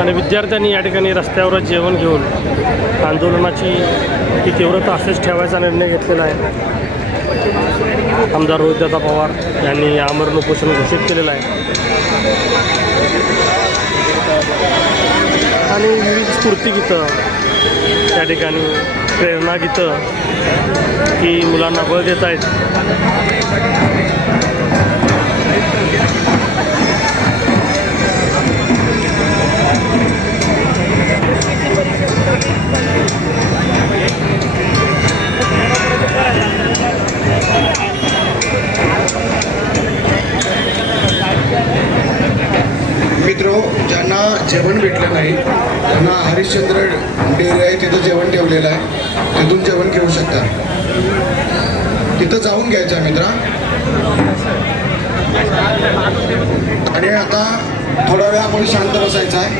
आणि विद्यार्थ्यांनी या ठिकाणी रस्त्यावर जेवण घेऊन आंदोलनाची ही तीव्रता असेच ठेवायचा निर्णय घेतलेला आहे। आमदार रोहितदादा पवार यांनी आमरण उपोषण घोषित केलेलं आहे आणि विविध स्फूर्तिगीतं त्या ठिकाणी प्रेरणागीतं ही मुलांना बळ देत आहेत। मित्रो, ज्यांना जेवण भेटलं नाही त्यांना हरिश्चंद्र डेअरी आहे, तिथं जेवण ठेवलेलं आहे, तिथून जेवण घेऊ शकता। तिथं जाऊन घ्यायचं मित्रा। आणि आता थोडा वेळ आपण शांत बसायचं आहे।